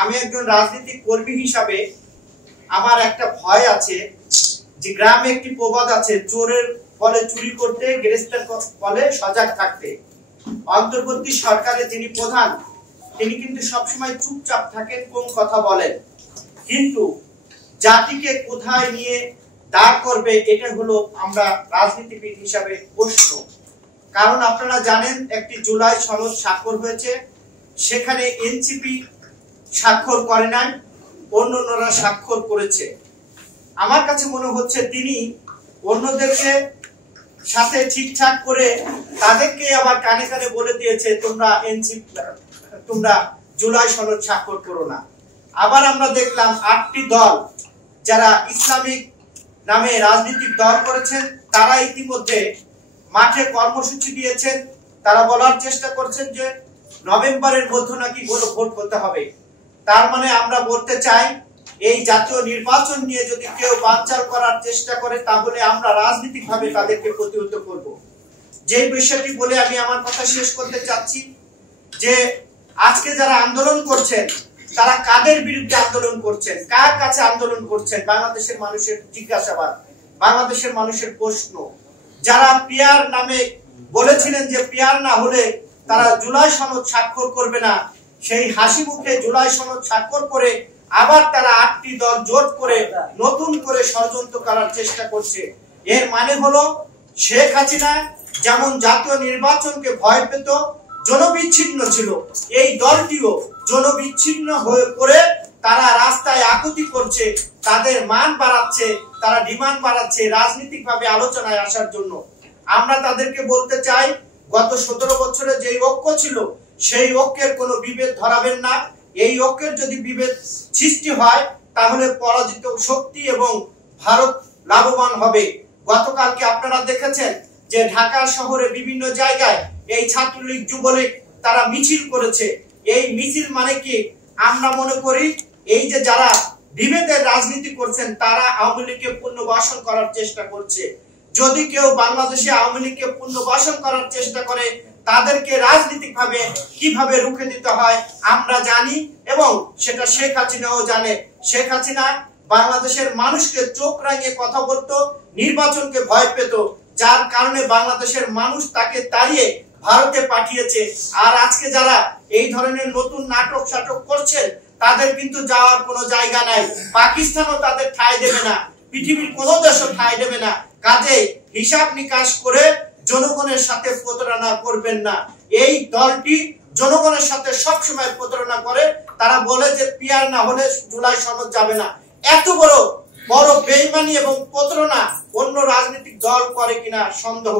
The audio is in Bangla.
আমি একজন রাজনৈতিক কর্মী হিসাবে আমার একটা ভয় আছে যে গ্রামে একটি প্রবাদ আছে, চোরের ফলে চুরি করতে, গ্রেফতার ফলে সজাগ থাকতে। অন্তর্বর্তী সরকারের যিনি প্রধান তিনি কিন্তু সবসময় চুপচাপ থাকেন, কম কথা বলেন, কিন্তু জাতিকে কোথায় নিয়ে দাঁড় করবে এটা হলো আমরা রাজনীতিবিদ হিসাবে প্রশ্ন। কারণ আপনারা জানেন একটি জুলাই সনদ স্বাক্ষর হয়েছে, সেখানে এনসিপি স্বাক্ষর করে নাই, অন্যরা স্বাক্ষর করেছে। আমার কাছে মনে হচ্ছে তিনি অন্যদেরকে সাথে ঠিকঠাক করে তাদেরকে আবার কানে কানে বলে দিয়েছে তোমরা জুলাই সনদ স্বাক্ষর করো না। আবার আমরা দেখলাম 8টি দল যারা ইসলামিক নামে রাজনৈতিক দল করেছেন তারা ইতিমধ্যে মাঠে কর্মসূচি দিয়েছেন। তারা বলার চেষ্টা করছেন যে নভেম্বরের মধ্যে নাকি ভোট হতে হবে। তার মানে আমরা বলতে চাই এই জাতীয় নির্বাচন নিয়ে যদি কেউ বানচাল করার চেষ্টা করে তাহলে আমরা রাজনৈতিকভাবে তাদেরকে প্রতিহত করব। যে বিষয়টি বলে আমি আমার কথা শেষ করতে চাচ্ছি যে আজকে যারা আন্দোলন করছেন তারা কাদের বিরুদ্ধে আন্দোলন করছেন, কার কাছে আন্দোলন করছেন? বাংলাদেশের মানুষের জিজ্ঞাসাবাদ, বাংলাদেশের মানুষের প্রশ্ন। যারা পিয়ার নামে বলেছিলেন যে পিয়ার না হলে তারা জুলাই সনদ স্বাক্ষর করবে না, সেই হাসি মুখে জুলাই সনদ স্বাক্ষর করে আবার তারা 8টি দল জোট করে নতুন করে ষড়যন্ত্র করার চেষ্টা করছে। এর মানে হলো শেখ হাসিনা যেমন জাতীয় নির্বাচনকে ভয় পেত, জনবিচ্ছিন্ন ছিল, এই দলটিও জনবিচ্ছিন্ন হয়ে পড়ে তারা রাস্তায় আকুতি করছে, তাদের মান বাড়াচ্ছে, তারা ডিমান্ড বাড়াচ্ছে রাজনৈতিকভাবে আলোচনায় আসার জন্য। আমরা তাদেরকে বলতে চাই গত 17 বছরে যেই ঐক্য ছিল সেই ঐক্যের কোনো বিভেদ ধরাবেন না। এই ঐক্যের যদি বিভেদ সৃষ্টি হয় তাহলে পরাজিত শক্তি এবং ভারত লাভবান হবে। গতকালকে আপনারা দেখেছেন যে ঢাকা শহরে বিভিন্ন জায়গায় এই ছাত্রলীগ যুবলীগ তারা মিছিল করেছে। এই মিছিল মানে কি? আমরা মনে করি এই যে যারা বিভেদের রাজনীতি করছেন তারা আওয়ামী লীগকে পুনর্বাসন করার চেষ্টা করছে। যদি কেউ বাংলাদেশে আওয়ামী লীগকে পুনর্বাসন করার চেষ্টা করে তাদেরকে রাজনৈতিকভাবে কিভাবে রুখে দিতে হয় আমরা জানি, এবং সেটা শেখ হাসিনাও জানে। শেখ হাসিনা বাংলাদেশের মানুষকে চোখ রাঙিয়ে কথা বলতো, নির্বাচনকে ভয় পেত, যার কারণে বাংলাদেশের মানুষ তাকে তাড়িয়ে ভারতে পাঠিয়েছে। আর আজকে যারা এই ধরনের নতুন নাটক সাটক করছেন তাদের কিন্তু যাওয়ার কোনো জায়গা নাই। পাকিস্তানও তাদের ঠাঁই দেবে না, পৃথিবীর কোনো দেশও ঠাঁই দেবে না। কাজেই হিসাব নিকাশ করে জনগণের সাথে প্রতারণা করবেন না। এই দলটি জনগণের সাথে সব সময় প্রতারণা করে। তারা বলে যে পিয়ার না হলে জুলাই সনদ যাবে না। এত বড় বেইমানি এবং প্রতারণা অন্য রাজনৈতিক দল করে কিনা সন্দেহ।